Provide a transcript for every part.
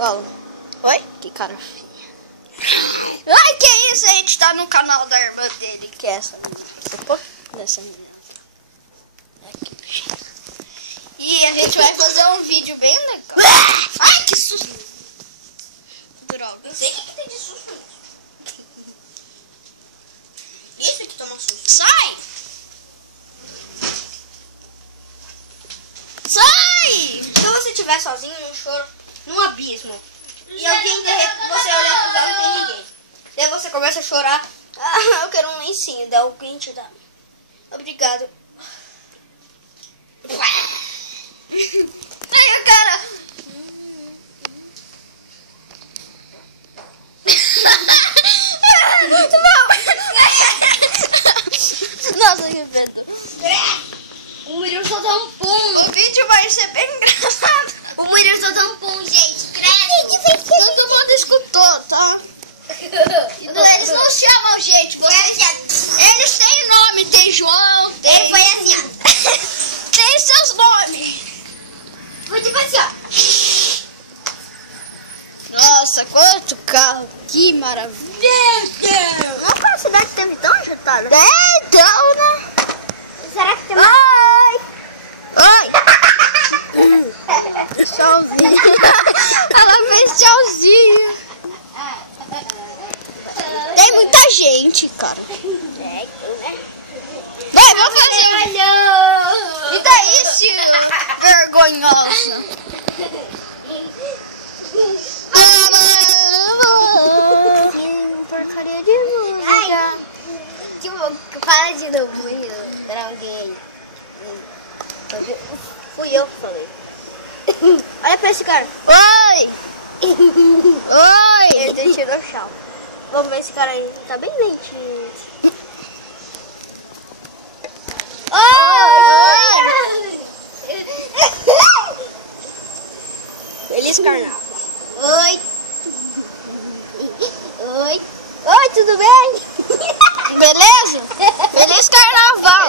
Fala. Oi? Que cara feia. Ai, que isso? A gente tá no canal da irmã dele, que é essa. Opa, dessa menina. E a gente vai fazer um vídeo bem legal. Ai, que susto. Droga. Não sei o que tem de susto nisso. Isso que toma susto. Sai! Sai! Se você estiver sozinho num choro, num abismo, e alguém de repente você olha pro lado, não tem ninguém. Daí você começa a chorar. Ah, eu quero um lencinho. Daí alguém te dá. Obrigado. Ai, cara! Muito bom! Nossa, que medo. O Murilo só dá um pum. O vídeo vai ser bem engraçado. O Murilo só dá um pum, gente. Todo mundo escutou, tá? Eles não chamam gente. Eles têm nome, tem João, tem... Ele foi assim, ó. Tem seus nomes. Foi tipo assim, ó. Nossa, quanto carro. Que maravilha. Meu Deus! Nunca a cidade teve tão agitada. É, então, né? Será que tem mais? Oi! Tchauzinho. Ela fez tchauzinho. Tem muita gente, cara. É, né? Vai, vamos fazer. Olha! E daí, se vergonhosa? Porcaria de música. Tipo, fala de novo, pra alguém. Fui eu que falei. Olha pra esse cara. Oi! Oi! Ele deixou no chão. Vamos ver esse cara aí. Tá bem lentinho. Oi! Feliz carnaval. Oi. Oi. Oi, tudo bem? Beleza? Feliz carnaval!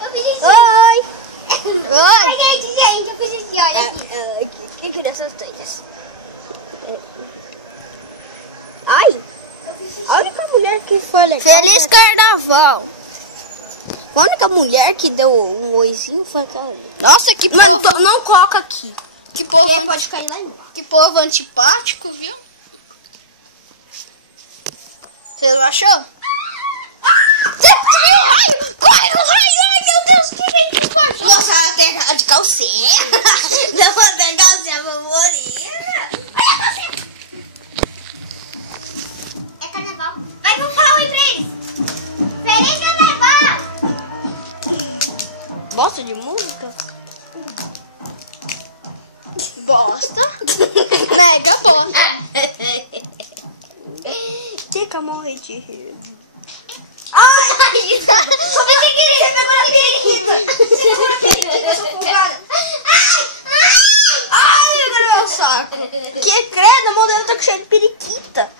Eu fiz isso. Oi! Ai, gente, eu fiz isso. Olha aqui. Que crianças doidas. Ai. A única mulher que foi legal. Feliz carnaval! A única mulher que deu um oizinho foi aquela. Nossa, que Mano, não coloca aqui. que povo, Porque pode cair lá embaixo. que povo antipático, viu? Você não achou? Ai, corre, raio! Ai, meu Deus, que gente baixo! Nossa, ela tem cara de calcinha. Não vou ter calcinha favorita. Olha a calcinha. É carnaval. Vai, vamos falar oi pra eles. Feliz carnaval. Bosta de música? Bosta! Mega bosta! Fica morre de rir. Ai, só vai ter querer. Você pegou na periquita. Segura a periquita, eu sou folgada. Ai, agora meu saco. Que credo, a mão dela tá cheia de periquita.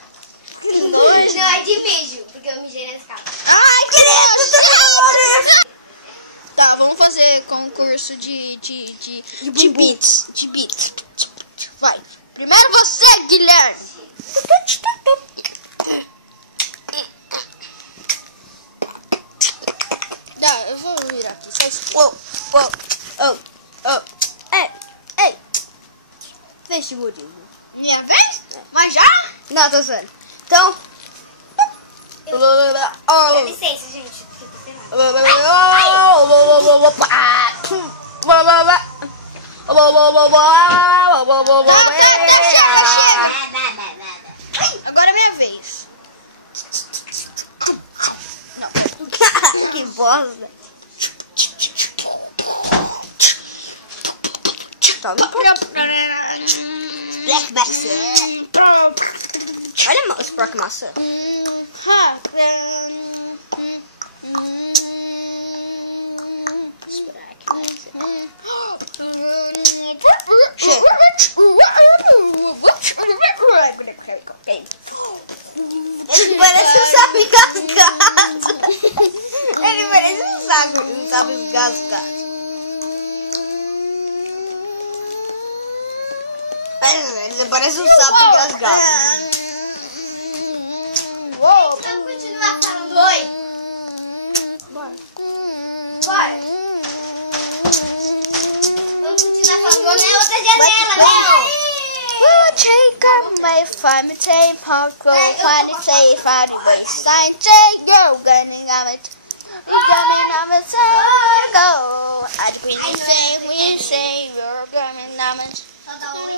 Que nojo. Não, é de beijo, porque eu mijei na escada. Ai, que nojo! Tá, vamos fazer concurso de beats. De beats. Vai. Primeiro você, Guilherme. Tá, eu vou virar aqui. Só isso. Ei. Feche o budismo. Minha vez? Mas já? Não, tô sério. Então. Dá licença, gente. Agora é minha vez. Que bosta. Black maçã. Olha os porcos maçã. Ele parece um sapo engasgado. Ele parece um sapo engasgado. parece um sapo engasgado. Vamos continuar falando oi. Bora. Vamos continuar falando oi na outra janela, Léo. Take up my fun, take pop, go funny, say funny, way sign, take your gunning of it. Coming of it, say go. As we say, you're coming of it. Só dá oi.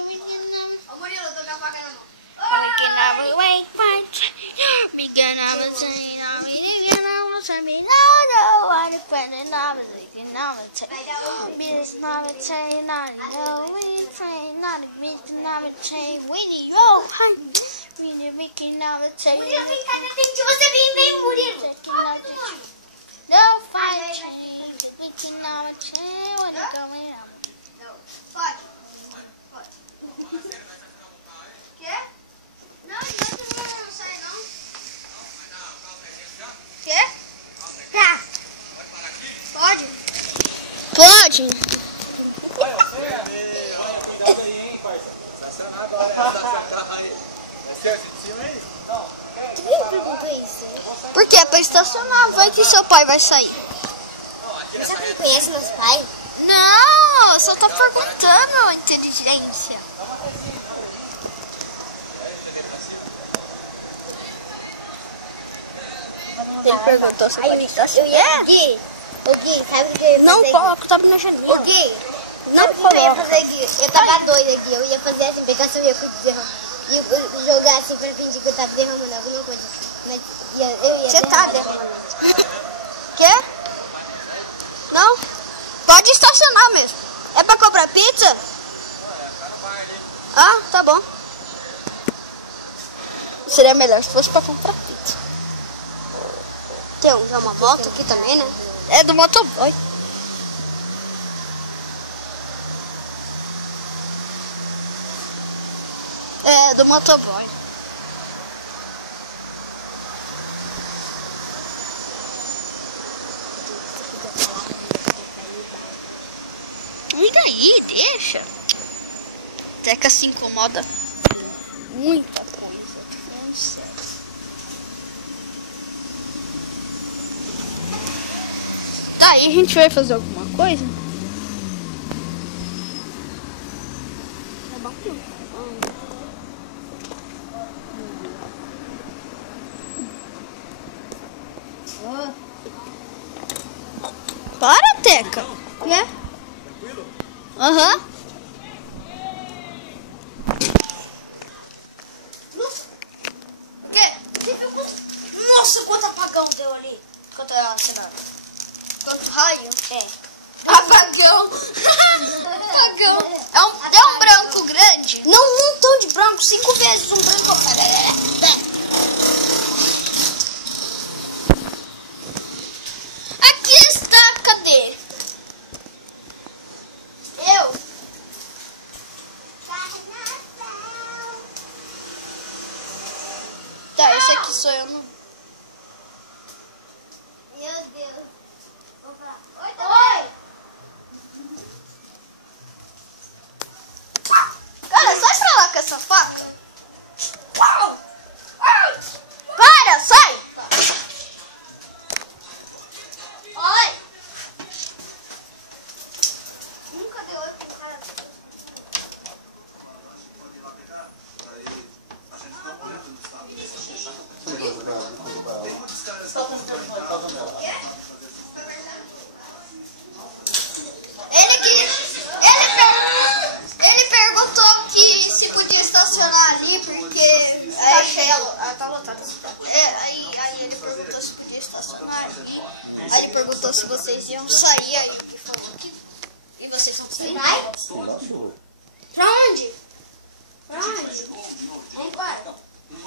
Ô, Murilo, eu tô com a faca na mão. We can never wait, fight. We can never say, no, we can never say, no, I'm friendly, no, we can never say. Biz never say, no, we train, not we can never say, Winnie, yo, hi. We can never say. Murilo, vem cá, já tem que você vir, vem, Murilo. No fight change, we can never change when it's coming up. Pode. Quê? Não sai não. Quê? Tá. Pode? Pode. Olha, cuidado aí, hein, parça. Estacionar agora, estacionar o carro aí. É certo de cima aí? Não. Tu me perguntou isso? Porque é pra estacionar, vai que seu pai vai sair. Você não conhece meus pais? Não, só tô perguntando, inteligência. Ele perguntou se pode estacionar. Gui, sabe o que eu ia fazer? Não coloca, tá na janela. Ô, Gui, Não sabe o que eu ia coloca. fazer aqui? Eu tava doida aqui, eu ia fazer assim, pegar essa minha coisa e jogar assim pra fingir que eu tava derramando alguma coisa. Mas eu ia Você tá derramando. Quer? Não? Pode estacionar mesmo. É pra comprar pizza? Ah, tá bom. Seria melhor se fosse pra comprar pizza. Tem uma moto aqui também, né? É do motoboy. É do motoboy. E daí, deixa. Teca se incomoda muita coisa. Tô falando sério. Tá, aí a gente vai fazer alguma coisa? Para, Teca. Quê? Aham. Nossa, quanto apagão deu ali. Quanto quanto raio? É. Apagão. Apagão. É um branco grande? Não, um montão de branco. 5 vezes um branco. Aqui está. Cadê? Eu. Tá, esse aqui sou eu. Não. Meu Deus. Vou falar. Oi! Cara, sai pra lá com essa faca. Para, sai! Oi! Nunca deu oi pro cara. Ele perguntou que se podia estacionar ali porque tá cheio. Tá lotado. Aí ele perguntou se podia estacionar ali. Aí ele perguntou se vocês iam sair. Aí ele falou que. E vocês vão sair? Vai? Pra onde? Pra onde? Vamos para.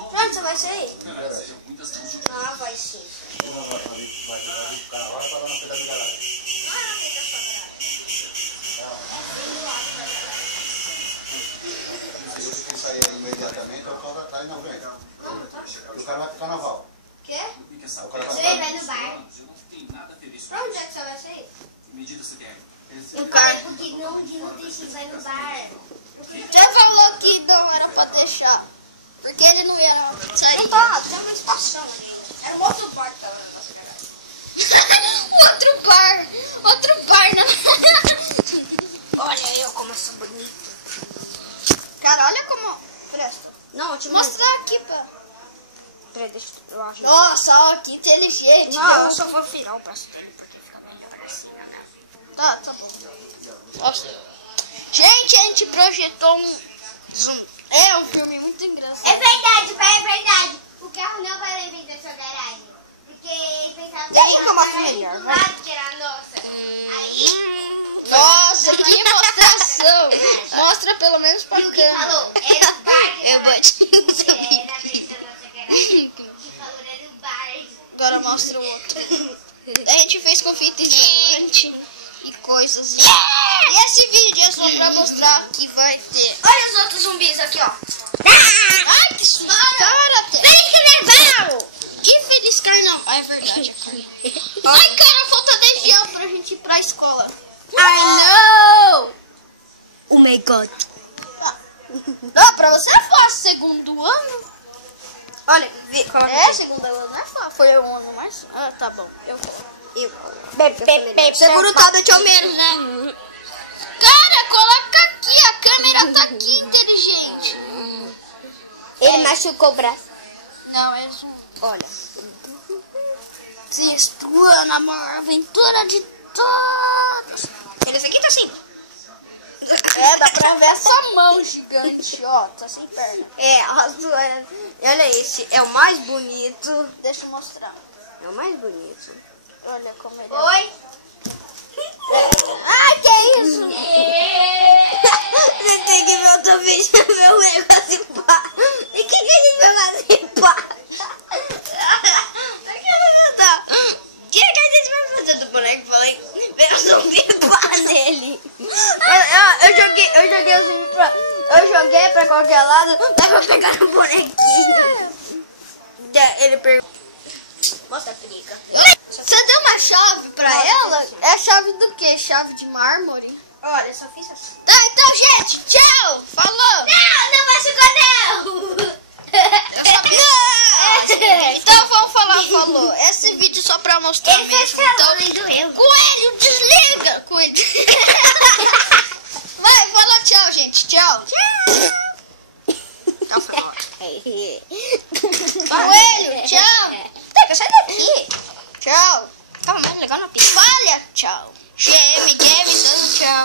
Pra onde você vai sair? Ah, vai sim. Imediatamente, o cara tá aí na frente. O cara vai pro carnaval. Quê? O cara Você vai vai no bar. Pra onde é que você vai sair? Esse Eu falei porque não, de não deixa, vai no bar. Você falou que não era pra deixar. Porque ele não ia na pizzaria. Não tá, tem uma espação ali. Era um outro bar que tava na nossa garagem. Outro bar, né? Olha eu como eu sou bonita. Cara, olha como... Presta. Não, eu te Mostra aqui, pá. Peraí, deixa eu acho. Nossa, ó, que inteligente. Não, eu só vou virar o braço dele porque fica bem assim, né? Tá bom. Nossa. Gente, a gente projetou um zoom. É um filme muito engraçado. É verdade, pai, é verdade. O carro não vai vir da sua garagem. Porque ele pensava Deixa que eu mostro garagem melhor, do vai. lado que era a nossa. Aí, Nossa, que mostração. Mostra pelo menos pra e o que câmera. falou? Era o bar que Eu vou te... era dentro da nossa garagem. O que falou era o bar. Agora mostra o outro. A gente fez com fita isolante e coisas. E esse vídeo é só pra mostrar que vai ter. Olha os outros zumbis aqui, ó. Ai, que susto! Feliz carnaval! Que feliz carnaval! Ah, é verdade. Ai, cara, falta 10 dias pra gente ir pra escola. I know! Oh my god. Não, pra você é fácil, segundo ano. Olha, coloca É, segundo ano não é fácil. Foi o ano mais... Ah, tá bom. Eu quero. Segura o tablet ao menos, né? Cara, coloca aqui. A câmera tá aqui, inteligente. Ele machucou o braço. Não, é zoom. Olha. Sexto ano, a maior aventura de todos. Esse aqui tá assim. É, dá pra ver essa mão gigante, ó. Tá sem perna. É, olha esse. É o mais bonito. Deixa eu mostrar. É o mais bonito. Olha como ele Oi? Ai, que isso? Você tem que ver outro vídeo pra ver o negócio pá. E o que a gente vai fazer pá? O que a gente vai fazer do boneco? Falei, ver o zumbi pá nele. Eu joguei o zumbi pra... Eu joguei pra qualquer lado, dá pra pegar no bonequinho. Ele pegou. Mostra a perica. Você deu uma chave pra ela? É chave do quê? Chave de mármore? Olha, eu só fiz assim. Tá, então, gente, tchau! Falou! Não machucou não. Eu sabia. Então vamos falar, falou. Esse vídeo só pra mostrar. Ele fez calor e doeu. Coelho, desliga! Cuida. Vai, falou tchau, gente. Tchau. Coelho, tchau. Pega, sai daqui. Tchau. Tava mais legal na pista. Falha, tchau. GM, dando tchau.